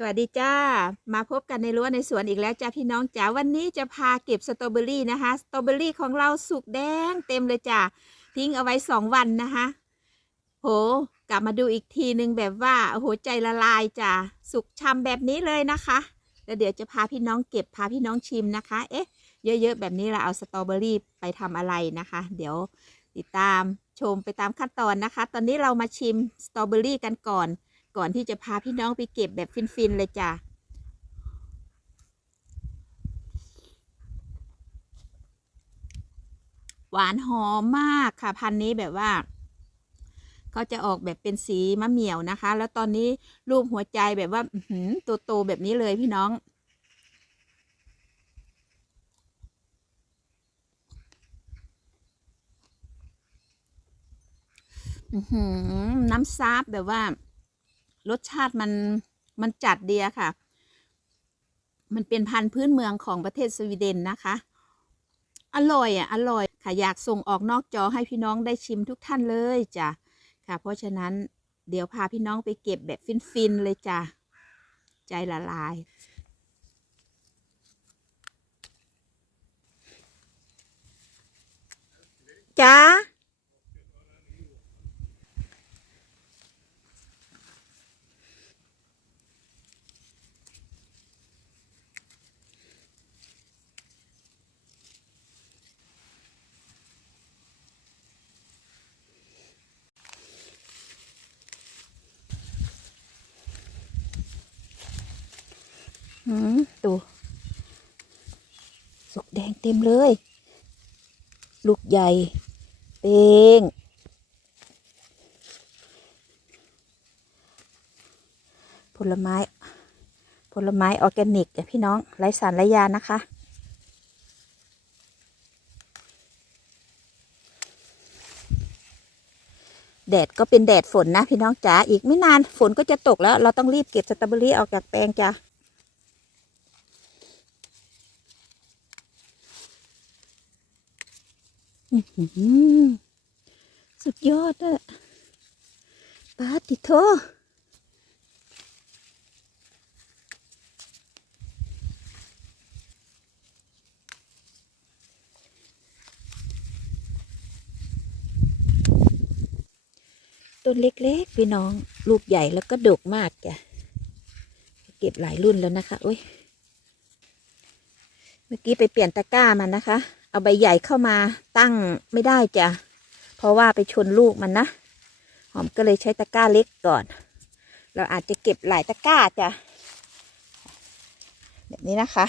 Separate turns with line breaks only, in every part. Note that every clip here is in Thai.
สวัสดีจ้า มาพบกันในรั้วในสวนอีกแล้วจ้าพี่น้องจ๋าวันนี้จะพาเก็บสตรอเบอรี่นะคะสตรอเบอรี่ของเราสุกแดงเต็มเลยจ้าทิ้งเอาไว้สองวันนะคะโหกลับมาดูอีกทีนึงแบบว่าโอ้โหใจละลายจ้าสุกช่ำแบบนี้เลยนะคะแล้วเดี๋ยวจะพาพี่น้องเก็บพาพี่น้องชิมนะคะ เอ๊ะ เยอะๆแบบนี้เราเอาสตรอเบอรี่ไปทำอะไรนะคะ เดี๋ยวติดตามชมไปตามขั้นตอนนะคะ ตอนนี้เรามาชิมสตรอเบอรี่กันก่อน ก่อนที่จะพาพี่น้องไปเก็บแบบฟินๆเลยจ้ะหวานหอมมากค่ะ พันนี้แบบว่าเขาจะออกแบบเป็นสีมะเหมี่ยวนะคะ แล้วตอนนี้รูปหัวใจแบบว่าอื้อหือโตๆแบบนี้เลยพี่น้องน้ำซาบแบบว่า รสชาติมันมันจัดเดียค่ะ มันเป็นพันธุ์พื้นเมืองของประเทศสวีเดนนะคะ อร่อยอะอร่อยค่ะอยากส่งออกนอกจอให้พี่น้องได้ชิมทุกท่านเลยจ้ะค่ะ เพราะฉะนั้นเดี๋ยวพาพี่น้องไปเก็บแบบฟินๆเลยจ้ะใจละลายจ้า อืมดูสุกแดงเต็มเลย ลูกใหญ่ เป้งผลไม้ ผลไม้ออร์แกนิกพี่น้องไร้สารไร้ยานะคะ แดดก็เป็นแดดฝนนะพี่น้องจ๋าอีกไม่นานฝนก็จะตกแล้ว เราต้องรีบเก็บสตรอเบอรี่ออกจากแปลงจ้ะ อื้อหือ สุดยอดอะปาติโทต้นเล็กๆ พี่น้อง ลูกใหญ่แล้วก็ดกมากจ้ะ เก็บหลายรุ่นแล้วนะคะอุ้ย เมื่อกี้ไปเปลี่ยนตะกร้ามันนะคะ เอาใบใหญ่เข้ามาตั้งไม่ได้จ้ะ เพราะว่าไปชนลูกมันนะ หอมก็เลยใช้ตะกร้าเล็กก่อน เราอาจจะเก็บหลายตะกร้าจ้ะ แบบนี้นะคะ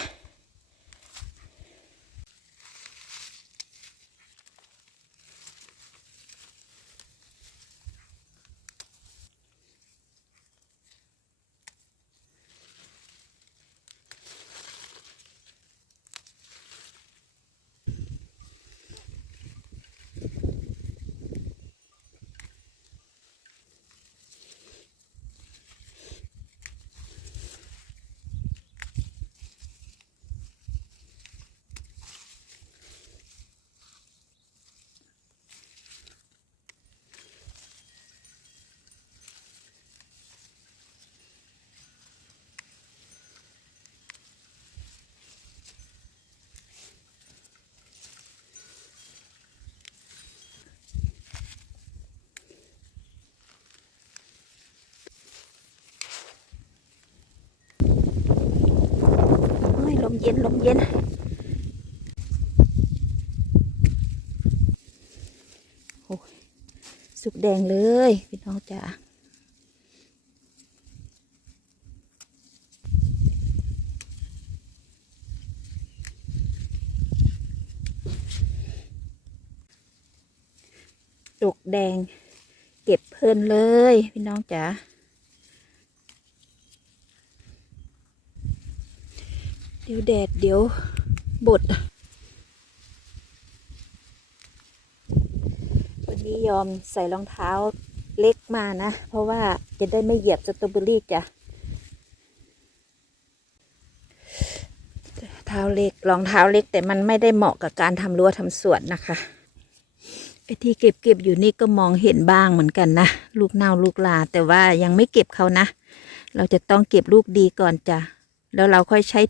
มเย็นลมเย็น โอ้ยสุกแดงเลยพี่น้องจ๋าสุกแดง เก็บเพลินเลย พี่น้องจ๋า ดี๋ยวแดดเดี๋ยวบด วันนี้ยอมใส่รองเท้าเล็กมานะ เพราะว่าจะได้ไม่เหยียบสตรอเบอรี่จ้ะเท้าเล็กรองเท้าเล็ก แต่มันไม่ได้เหมาะกับการทำรั้วทำสวนนะคะไอที่เก็บเก็บอยู่นี่ก็มองเห็นบ้างเหมือนกันนะลูกเน่าลูกลา แต่ว่ายังไม่เก็บเขานะ เราจะต้องเก็บลูกดีก่อนจ้ะแล้วเราค่อยใช้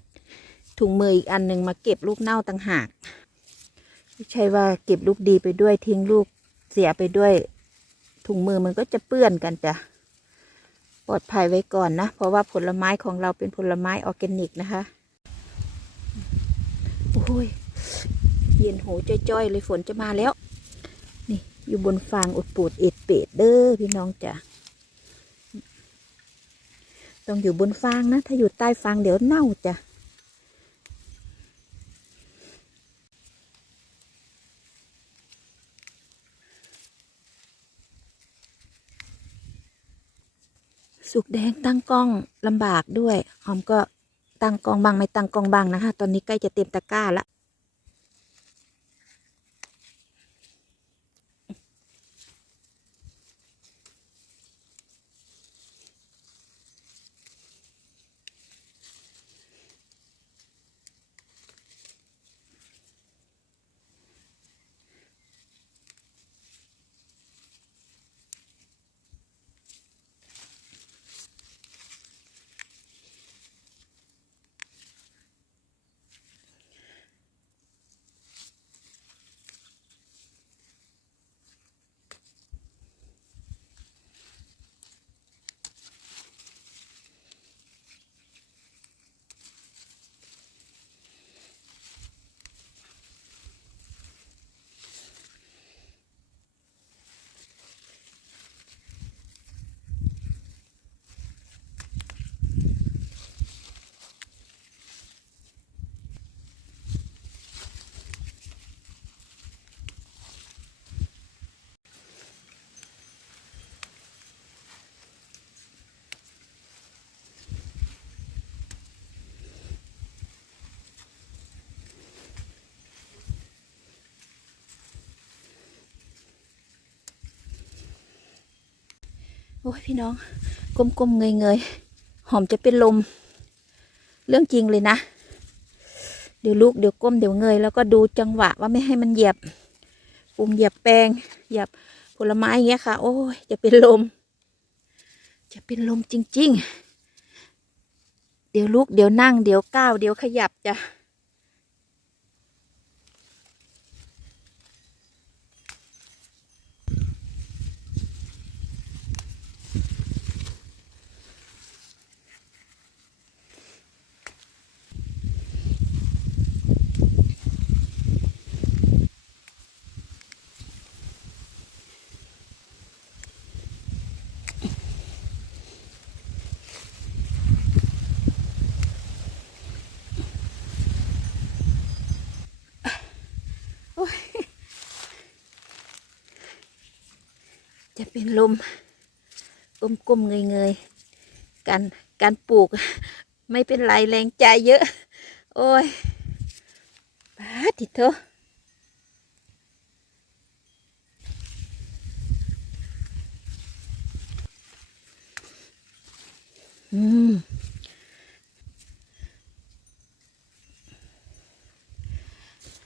ถุงมืออีกอันหนึ่งมาเก็บลูกเน่าต่างหากไม่ใช่ว่าเก็บลูกดีไปด้วยทิ้งลูกเสียไปด้วย ถุงมือมันก็จะเปื้อนกันจ้ะปลอดภัยไว้ก่อนนะ เพราะว่าผลไม้ของเราเป็นผลไม้ออร์แกนิกนะคะโอ้ยเย็นหูจ้อยๆเลยฝนจะมาแล้ว นี่อยู่บนฟางอุดปูดเอ็ดเป็ดเด้อพี่น้องจ้ะต้องอยู่บนฟางนะ ถ้าอยู่ใต้ฟางเดี๋ยวเน่าจ้ะ สุกแดงตั้งกล้องลำบากด้วยหอมก็ตั้งกล้องบางไม่ตั้งกล้องบางนะคะ ตอนนี้ใกล้จะเต็มตะกร้าละ อ้ยพี่น้องก้มๆเงยๆหอมจะเป็นลม เรื่องจริงเลยนะ เดี๋ยวลุกเดี๋ยวก้มเดี๋ยวเงยแล้วก็ดูจังหวะว่าไม่ให้มันเหยียบปุ่มเหยียบแป้งเหยียบผลไม้อย่างเงี้ยค่ะ โอ้ยจะเป็นลม จะเป็นลมจริง ๆ เดี๋ยวลุกเดี๋ยวนั่ง เดี๋ยวก้าวเดี๋ยวขยับจ้ะ จะเป็น ลมก้มๆเงยๆการการปลูก ไม่เป็นไรแรงใจเยอะ โอ้ยปาดิเถอะอืม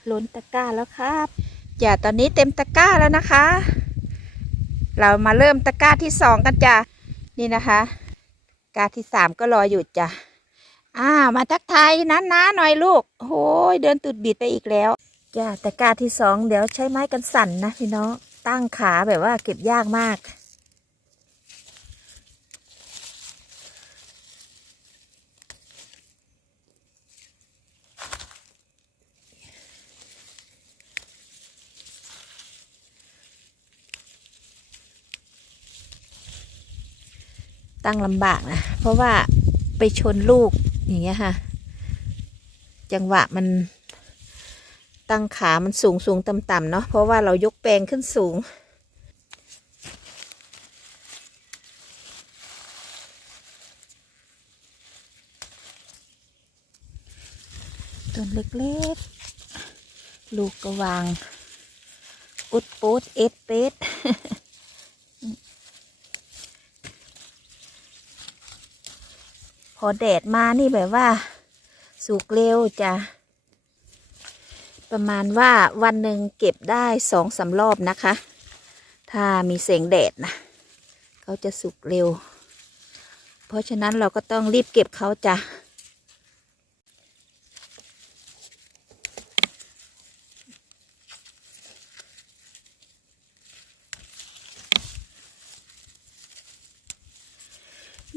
ล้นตะกร้าแล้วครับจ้ะตอนนี้เต็มตะกร้าแล้วนะคะ เรามาเริ่มตะกร้าที่สองกันจ้ะนี่นะคะกร้าที่สามก็รออยู่จ้ะอ่ามาทักทายน้าๆหน่อยลูกโอ้ยเดินตุดบิดไปอีกแล้วจ้ะตะกร้าที่สองเดี๋ยวใช้ไม้กันสั่นนะพี่น้องตั้งขาแบบว่าเก็บยากมาก ตั้งลำบากนะ เพราะว่าไปชนลูกอย่างเงี้ยค่ะ จังหวะมันตั้งขามันสูงสูงต่ำต่ำเนาะเพราะว่าเรายกแปลงขึ้นสูง ต้นเล็กๆ ลูกก็วาง อุดปูดเอ็ดเป็ด อแดดมานี่แบบว่า สุกเร็วจ้ะ ประมาณว่าวันหนึ่งเก็บได้สองสารอบนะคะ ถ้ามีแสงแดดนะเขาจะสุกเร็ว เพราะฉะนั้นเราก็ต้องรีบเก็บเขาจ้ะ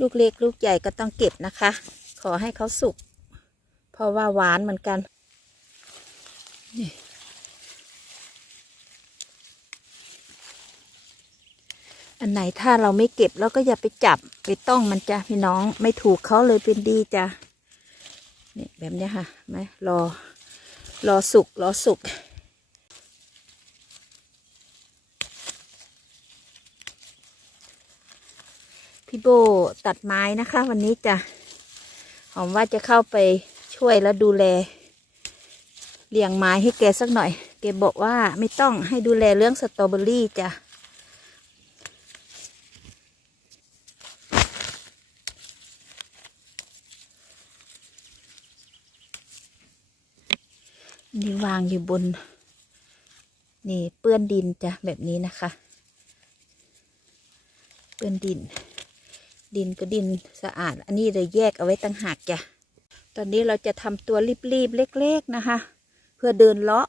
ลูกเล็กลูกใหญ่ก็ต้องเก็บนะคะ ขอให้เขาสุก เพราะว่าหวานเหมือนกันนี่อันไหนถ้าเราไม่เก็บเราก็อย่าไปจับไปต้องมันจ้ะพี่น้องไม่ถูกเขาเลยเป็นดีจ้ะนี่แบบนี้ค่ะไหมรอ รอสุกรอสุก พี่โบตัดไม้นะคะ วันนี้จะหอมว่าจะเข้าไปช่วยแล้วดูแลเลี้ยงไม้ให้แกสักหน่อย แกบอกว่าไม่ต้องให้ดูแลเรื่องสตรอเบอรี่จ้ะนี่วางอยู่บน นี่เปื้อนดินจ้ะแบบนี้นะคะ เปื้อนดิน ดินก็ดินสะอาด อันนี้เลยแยกเอาไว้ตั้งหากจ้ะ ตอนนี้เราจะทำตัวรีบๆเล็กๆนะคะ เพื่อเดินเลาะ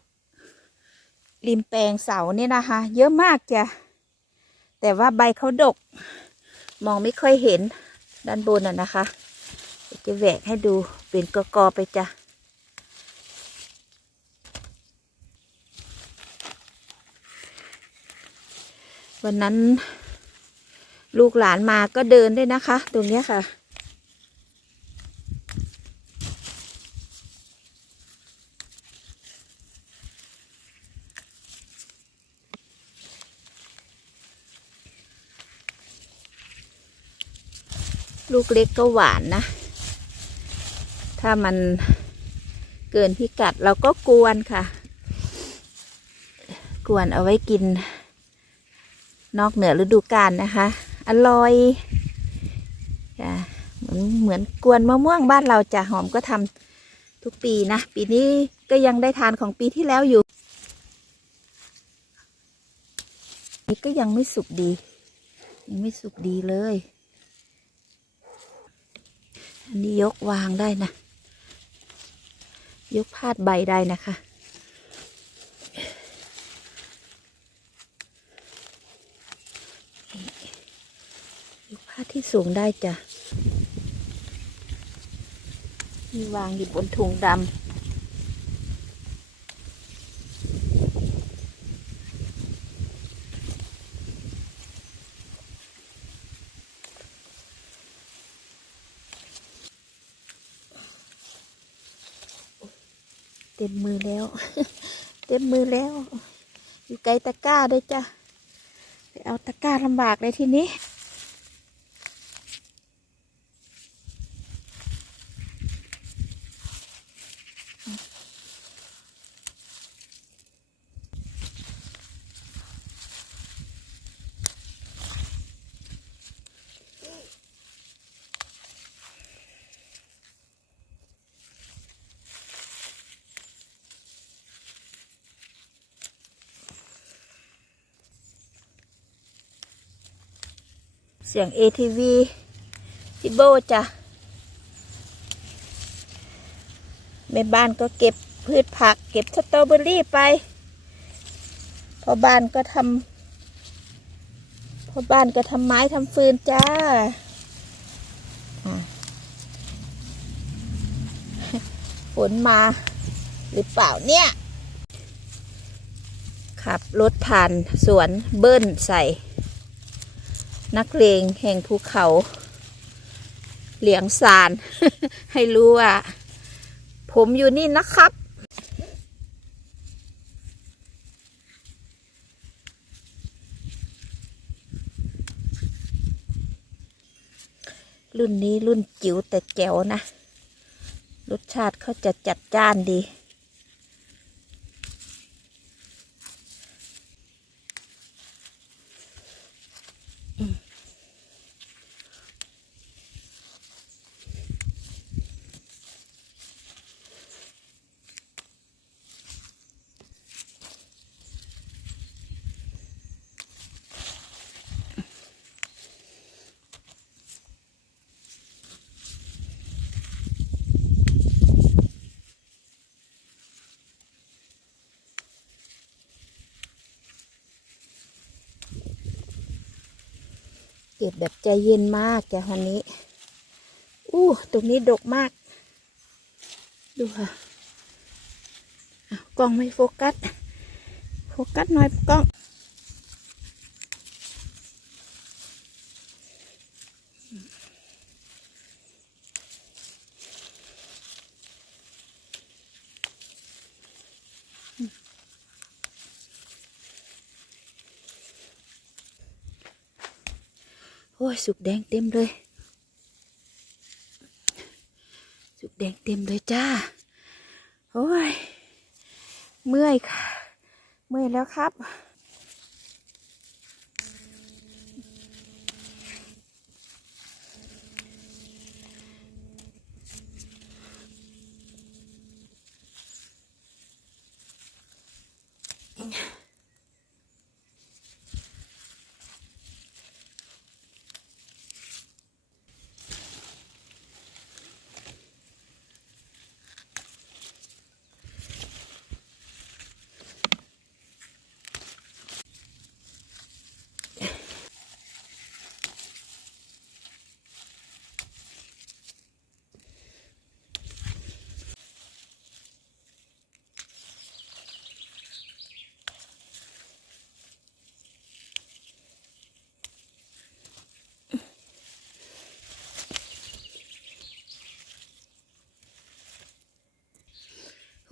ริมแปลงเสาเนี่ยนะคะ เยอะมากจ้ะ แต่ว่าใบเขาดก มองไม่ค่อยเห็นด้านบนอะนะคะจะแหวกให้ดูเป็นกอๆไปจ้ะวันนั้น ลูกหลานมาก็เดินด้วยนะคะ ตรงเนี้ยค่ะ ลูกเล็กก็หวานนะ ถ้ามันเกินพิกัดเราก็กวนค่ะ กวนเอาไว้กินนอกเหนือฤดูกาลนะคะ อร่อยจ้ะเหมือนเหมือนกวนมะม่วงบ้านเราจะหอมก็ทำทุกปีนะ ปีนี้ก็ยังได้ทานของปีที่แล้วอยู่ นี่ก็ยังไม่สุกดี ยังไม่สุกดีเลย อันนี้ยกวางได้นะ ยกพาดใบได้นะคะ ผ้าที่สูงได้จ้ะ มีวางอยู่บนถุงดำเต็มมือแล้ว เต็มมือแล้ว อยู่ไกลตะกร้าด้วยจ้ะไปเอาตะกร้าลำบากเลยทีนี้ เสียง ATV พี่โบจ้ะแม่บ้านก็เก็บพืชผัก เก็บสตรอเบอรี่ไปพอบ้านก็ทำพอบ้านก็ทำไม้ทำฟืนจ้าฝนมาหรือเปล่าเนี่ย ขับรถผ่านสวนเบิ้ลใส่ นักเลงแห่งภูเขา เหลียงซาน ให้รู้ว่า ผมอยู่นี่นะครับ รุ่นนี้รุ่นจิ๋วแต่แจ๋วนะ รสชาติเขาจะจัดจ้านดี เก็บแบบใจเย็นมากแกวันนี้ อู้ตรงนี้ดกมาก ดูค่ะอ้าวกล้องไม่โฟกัส โฟกัสหน่อยกล้อง สุกแดงเต็มเลย สุกแดงเต็มเลยจ้า โอ้ย เมื่อยค่ะ เมื่อยแล้วครับ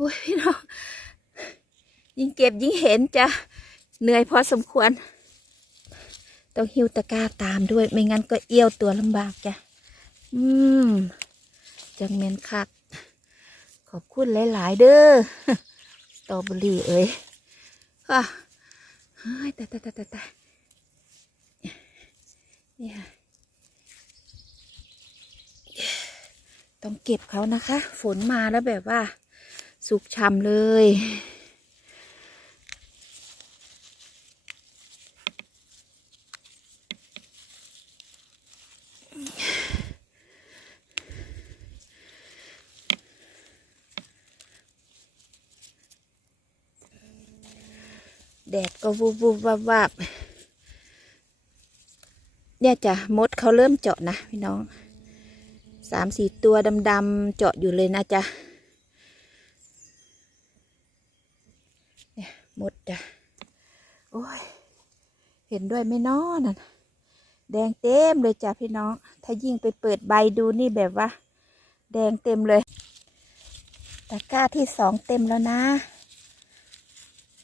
อ้ยพี่น้องยิ่งเก็บยิ่งเห็นจ้ะเหนื่อยพอสมควร ต้องหิวตะกร้าตามด้วย ไม่งั้นก็เอี้ยวตัวลำบากจ้ะอืมจังเมนคัก ขอบคุณหลาย ๆ เด้อสตรอเบอรี่เอ้ยอะเฮ้ยตายตายตายตายตายเนี่ยต้องเก็บเขานะคะ ฝนมาแล้วแบบว่า สุกช่ำเลย แดดก็วูบวูบวับวับเนี่ยจ้ะมดเขาเริ่มเจาะนะพี่น้องสามสี่ตัวดำๆเจาะอยู่เลยนะจ๊ะ เนี่ยมดจ้ะ โอ้ย เห็นด้วยไหม่น้อนั่นแดงเต็มเลยจ้ะพี่น้อง ถ้ายิ่งไปเปิดใบดูนี่แบบว่า แดงเต็มเลย ตะกร้าที่สองเต็มแล้วนะ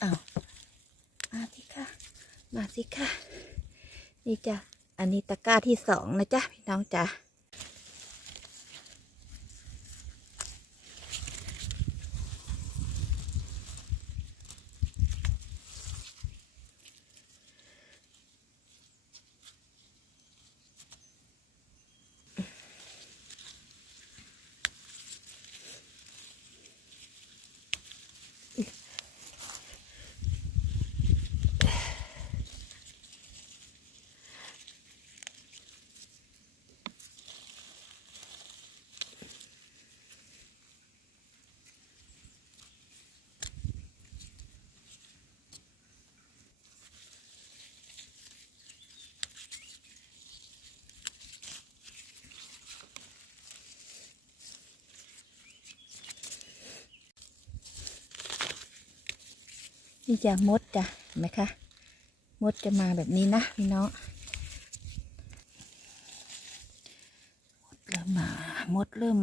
อ้าวมาสิค่ะ มาสิค่ะ นี่จ้ะ อันนี้ตะกร้าที่สองนะจ๊ะพี่น้องจ้ะ นี่จะมดจ้ะเห็นไหมคะมดจะมาแบบนี้นะพี่น้องมดเริ่มมามดเริ่ม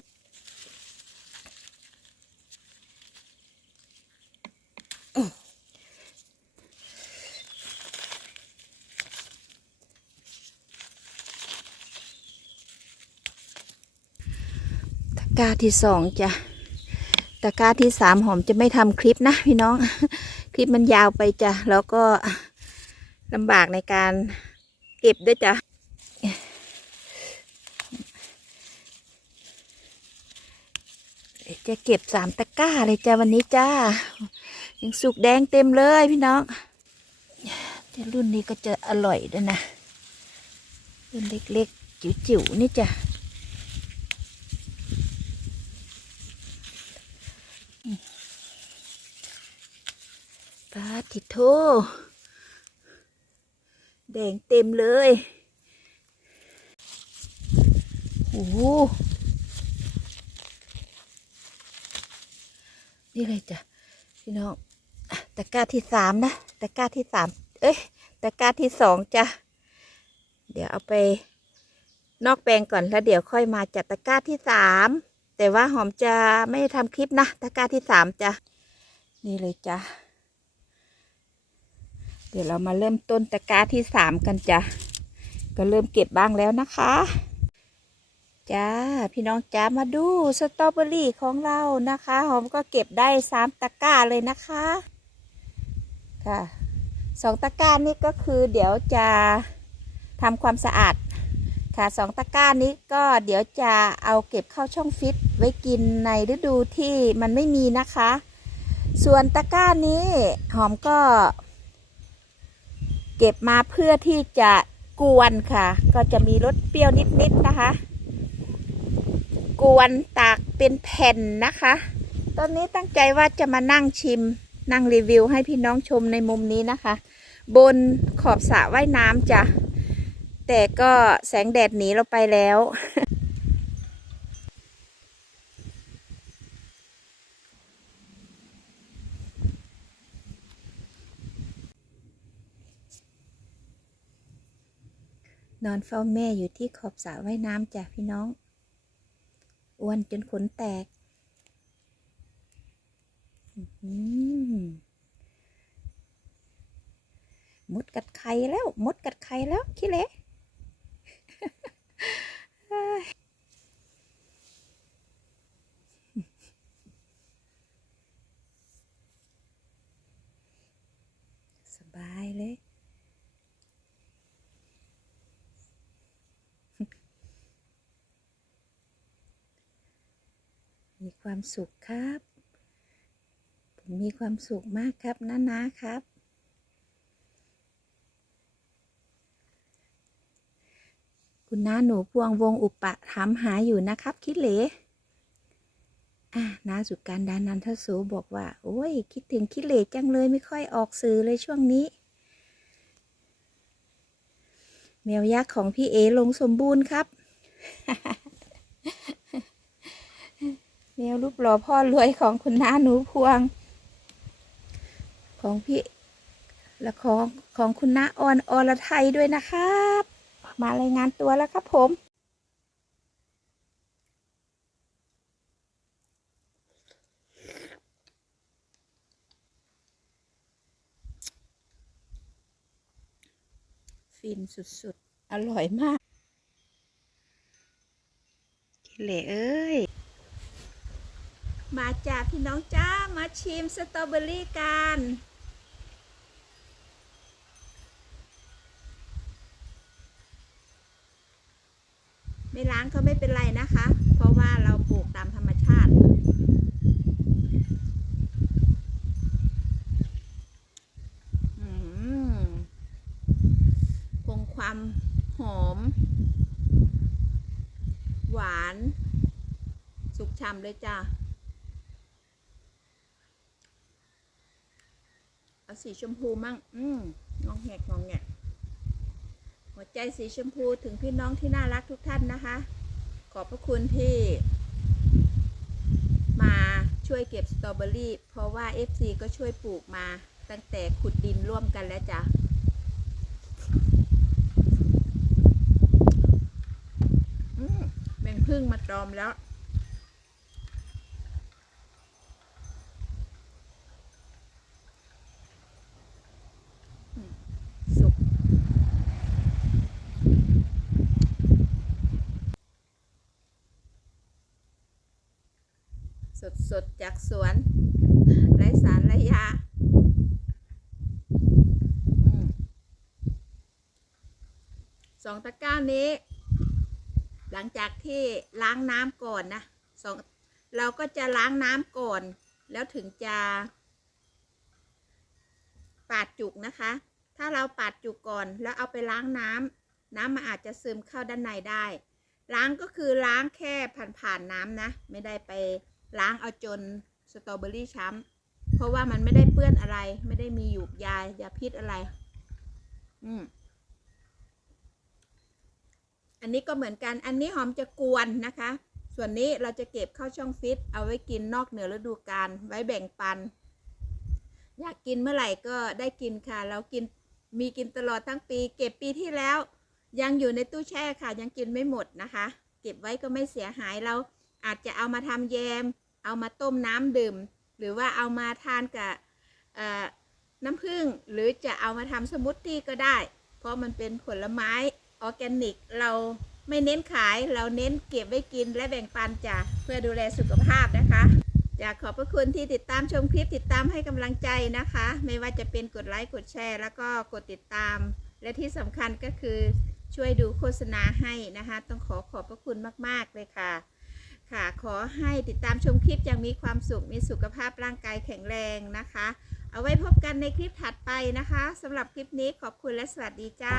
ตะกร้าที่สองจ้ะตะกร้าที่สามหอมจะไม่ทำคลิปนะพี่น้อง ลิปมันยาวไปจ้ะ แล้วก็ลำบากในการเก็บด้วยจ้ะ จะเก็บสามตะกร้าเลยจ้ะวันนี้จ้า ยังสุกแดงเต็มเลยพี่น้องแต่รุ่นนี้ก็จะอร่อยด้วยนะ รุ่นเล็กๆ จิ๋วๆนี่จ้ะปาติโทแดงเต็มเลยโอ้โหนี่เลยจ้ะพี่น้องตะกร้าที่สามนะตะกร้าที่สามเอ้ยตะกร้าที่สองจ้ะเดี๋ยวเอาไปนอกแปลงก่อนแล้วเดี๋ยวค่อยมาจัดตะกร้าที่สามแต่ว่าหอมจะไม่ทำคลิปนะตะกร้าที่สามจ้ะนี่เลยจ้ะ เดี๋ยวเรามาเริ่มต้นตะกร้าที่สามกันจ้ะ ก็เริ่มเก็บบ้างแล้วนะคะ จ้า พี่น้องจ้ามาดูสตรอเบอรี่ของเรานะคะ หอมก็เก็บได้สามตะกร้าเลยนะคะ ค่ะสองตะกร้านี้ก็คือเดี๋ยวจะทำความสะอาดค่ะสองตะกร้านี้ก็เดี๋ยวจะเอาเก็บเข้าช่องฟิตไว้กินในฤดูที่มันไม่มีนะคะ ส่วนตะกร้านี้หอมก็ เก็บมาเพื่อที่จะกวนค่ะ ก็จะมีรสเปรี้ยวนิดๆนะคะ กวนตากเป็นแผ่นนะคะ ตอนนี้ตั้งใจว่าจะมานั่งชิม นั่งรีวิวให้พี่น้องชมในมุมนี้นะคะ บนขอบสระว่ายน้ำจ้ะแต่ก็แสงแดดหนีเราไปแล้ว นอนเฝ้าแม่อยู่ที่ขอบสระว่ายน้ำจ้ะพี่น้อง อ้วนจนขนแตกมดกัดไข่แล้ว มดกัดไข่แล้วขี้เละสบายเลย มีความสุขครับ ผมมีความสุขมากครับนะนะครับ คุณน้าหนูพวงวงอุปะถามหาอยู่นะครับ คิดเหลอะน้าสุการดานันทโสบอกว่า โอ้ย คิดถึงคิดเหลจังเลยไม่ค่อยออกสื่อเลยช่วงนี้แมวยักษ์ของพี่เอลงสมบูรณ์ครับ แมวรูปหล่อพ่อรวยของคุณน้าหนูพวง ของพี่และของของคุณน้าออนอรไทยด้วยนะครับ มารายงานตัวแล้วครับผมฟินสุดๆ อร่อยมากกินเล่เอ้ย มาจากพี่น้องจ้ามาชิมสตรอเบอรี่กันไม่ล้างก็ไม่เป็นไรนะคะ เพราะว่าเราปลูกตามธรรมชาติอืมคงความหอม หวาน สุกช่ำเลยจ้าเอา สีชมพูมั่ง อืมงองแงกงองแงกหัวใจสีชมพูถึงพี่น้องที่น่ารักทุกท่านนะคะ ขอบพระคุณที่ มาช่วยเก็บสตรอเบอรี่ เพราะว่า FC ก็ช่วยปลูกมา ตั้งแต่ขุดดินร่วมกันแล้วจ้ะอืมเป็นพึ่งมาตอมแล้ว อืมสุก สดจากสวนไร้สารร้ยาสองตะกร้านี้ หลังจากที่ล้างน้ำก่อนนะสองเราก็จะล้างน้ำก่อน แล้วถึงจะปาดจุกนะคะ ถ้าเราปาดจุกก่อนแล้วเอาไปล้างน้ำน้ำมันอาจจะซึมเข้าด้านในได้ ล้างก็คือล้างแค่ผ่านๆน้ำนะ ไม่ได้ไป ล้างเอาจนสตรอเบอรี่ช้ำเพราะว่ามันไม่ได้เปื้อนอะไร ไม่ได้มีหยูกยายาพิษอะไร อืมอันนี้ก็เหมือนกัน อันนี้หอมจะกวนนะคะ ส่วนนี้เราจะเก็บเข้าช่องฟิต เอาไว้กินนอกเหนือฤดูกาล ไว้แบ่งปัน อยากกินเมื่อไหร่ก็ได้กินค่ะ เรากินมีกินตลอดทั้งปี เก็บปีที่แล้ว ยังอยู่ในตู้แช่ค่ะ ยังกินไม่หมดนะคะ เก็บไว้ก็ไม่เสียหายเรา อาจจะเอามาทำแยม เอามาต้มน้ำดื่ม หรือว่าเอามาทานกับน้ำผึ้งหรือจะเอามาทำสมูทตี้ก็ได้ เพราะมันเป็นผลไม้ออร์แกนิก เราไม่เน้นขายเราเน้นเก็บไว้กินและแบ่งปันจ้ะเพื่อดูแลสุขภาพนะคะอยากขอบพระคุณที่ติดตามชมคลิปติดตามให้กำลังใจนะคะ ไม่ว่าจะเป็นกดไลค์กดแชร์ แล้วก็กดติดตาม และที่สำคัญก็คือช่วยดูโฆษณาให้นะคะ ต้องขอขอบพระคุณมาก ๆ เลยค่ะ ค่ะ ขอให้ติดตามชมคลิปอย่างมีความสุข มีสุขภาพร่างกายแข็งแรงนะคะ เอาไว้พบกันในคลิปถัดไปนะคะสำหรับคลิปนี้ขอบคุณและสวัสดีจ้า